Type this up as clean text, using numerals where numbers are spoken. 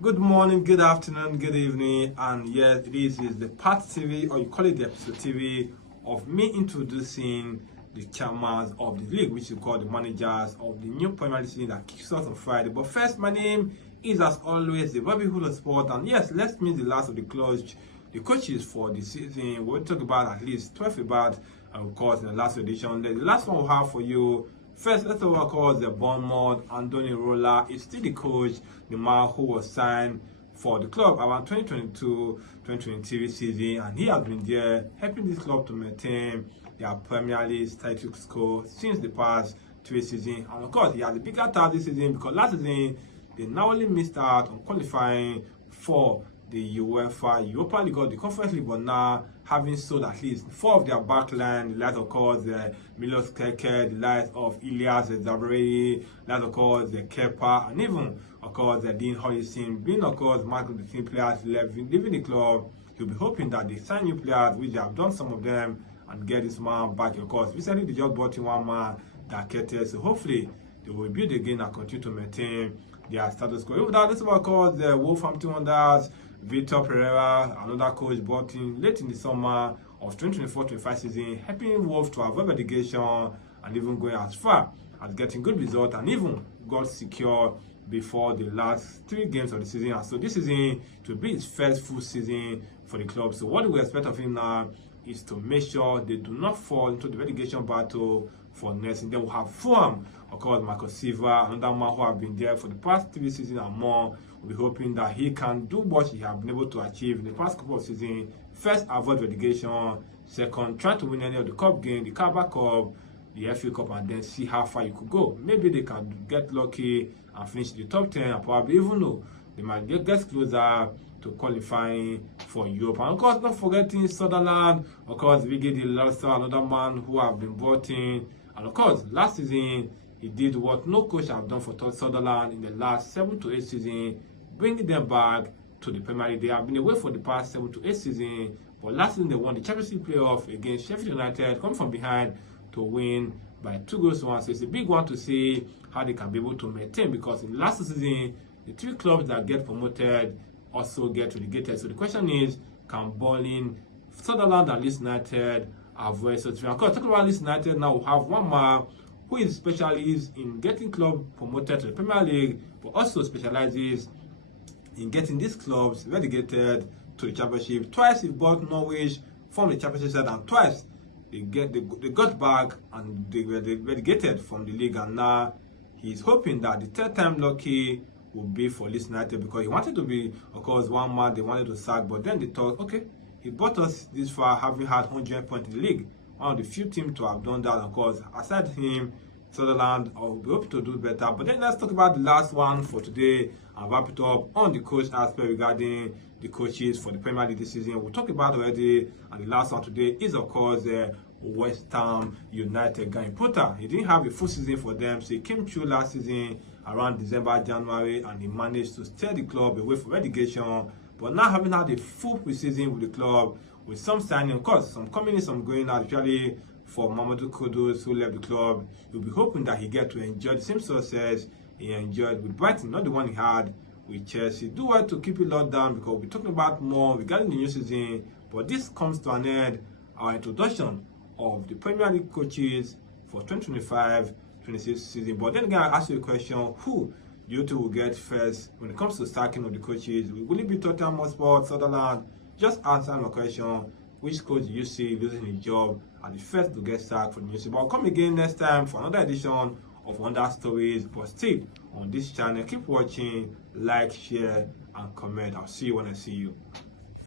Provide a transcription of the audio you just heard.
Good morning, good afternoon, good evening, and yes, this is the part TV, or you call it the episode TV, of me introducing the chairmans of the league, which you call the managers of the new Premier League season that kicks off on Friday. But first, my name is, as always, the Bobby Hood of Sport, and yes, let's meet the last of the coaches for the season. We'll talk about at least 12 about, of course, in the last edition. The last one we'll have for you. First, let's talk about, of course, the Bournemouth. Anthony Rolla is still the coach, the man who was signed for the club around 2022-2023 season, and he has been there helping this club to maintain their Premier League title score since the past 3 seasons. And of course, he has a bigger task this season because last season they narrowly missed out on qualifying for the UEFA Europa League or the Conference League, but now having sold at least 4 of their backline, the likes of course Milos Keke, the likes of Ilias Zabarei, the likes of course Kepa, and even of course Dean Hodgson, being of course most of the team players leaving the club. He'll be hoping that they sign new players, which they have done some of them, and get this man back. Of course, recently they just brought in one man, Dakete, so hopefully they will build again and continue to maintain their status quo. Even that, this is of course the Wolverhampton Wanderers. Vitor Pereira, another coach, brought in late in the summer of 2024-25 season, helping Wolves to avoid relegation and even going as far as getting good results, and even got secure before the last 3 games of the season. And so this season to be his first full season for the club. So what we expect of him now is to make sure they do not fall into the relegation battle for next season. Then we'll have Fulham, of course, Marco Silva, another man who have been there for the past 3 seasons and more. We're hoping that he can do what he has been able to achieve in the past couple of seasons. First, avoid relegation. Second, try to win any of the cup games, the Carabao Cup, the FA Cup, and then see how far you could go. Maybe they can get lucky and finish the top 10, and probably even though they might get closer to qualifying for Europe. And of course, not forgetting Sunderland, of course, Viggy Lawson, another man who have been brought in. And of course, last season, he did what no coach have done for Sunderland in the last 7 to 8 seasons, bringing them back to the Premier League. They have been away for the past 7 to 8 seasons, but last season they won the Championship playoff against Sheffield United, coming from behind to win by 2-1. So it's a big one to see how they can be able to maintain, because in the last season, the 3 clubs that get promoted also get relegated. So the question is, can Bowling, Sunderland, and Leeds United avoid such? Of course, talking about Leeds United now, we have one man who is specialist in getting club promoted to the Premier League, but also specializes in getting these clubs relegated to the Championship. Twice he brought Norwich from the Championship side, and twice they got back and they were relegated from the league. And now he's hoping that the 3rd time lucky will be for Leeds United, because he wanted to be, of course, one man they wanted to sack, but then they thought, okay, he brought us this far, having had 100 points in the league, one of the few teams to have done that. Of course, aside him, Sunderland will be hoping to do better. But then let's talk about the last one for today and wrap it up on the coach aspect regarding the coaches for the Premier League this season. We'll talk about already, and the last one today is, of course, West Ham United Graham Potter. He didn't have a full season for them, so he came through last season around December, January, and he managed to steer the club away from relegation. But now, having had a full season with the club, with some signing, of course, some coming in, some going out, especially for Mamadou Kudus, who left the club, you'll be hoping that he get to enjoy the same success he enjoyed with Brighton, not the one he had with Chelsea. Do well to keep it locked down, because we'll be talking about more regarding the new season. But this comes to an end, our introduction of the Premier League coaches for 2025-26 season. But then again, I ask you a question: who do you two will get first when it comes to sacking of the coaches? Will it be Tottenham Hotspur, Sunderland? Just answer my question. Which coach do you see losing his job as the first to get sacked for the new season? But I'll come again next time for another edition of Wonder Stories. But still, on this channel, keep watching, like, share, and comment. I'll see you when I see you.